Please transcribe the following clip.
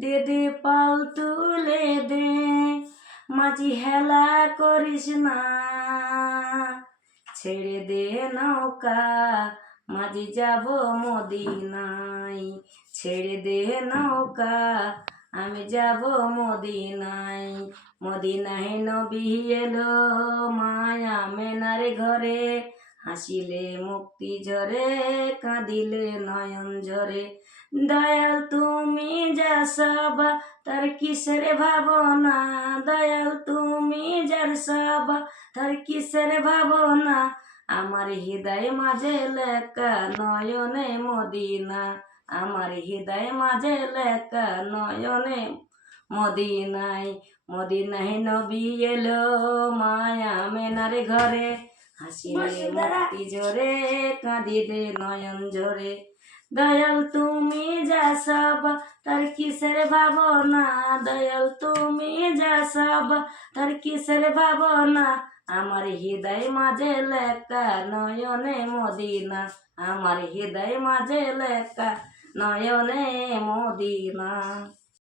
দে দে পাল তুলে দে, মাঝি হেলা করিস না, ছেড়ে দে নৌকা মাঝি যাব মদিনায়, ছেড়ে দে নৌকা আমি যাব মদিনায়। মদিনায় নবী এলো মায়া মেনার ঘরে, হাসিলে মুক্তি ঝরে কাঁদিলে নয়ন ঝরে। দয়াল তুমি যা সবা তার কিসের ভাবনা, দয়াল তুমি যার সবা তার কিসের ভাবনা, আমার হৃদয় মাঝে লেখা নয়নে মদিনা, আমার হৃদয় মাঝে লেখা নয়নে মদিনায়। মদিনায় নবী এলো মায়া মেনার ঘরে, হাসিলে মুক্তি ঝরে কাঁদিলে নয়ন ঝরে। দয়াল তুমি যা সবা তার কিসের ভাবনা, দয়াল তুমি যা সবা তার কিসের ভাবনা, আমার হৃদয় মাঝে লেখা নয়নে মদিনা, আমার হৃদয় মাঝে লেখা নয়নে মদিনা।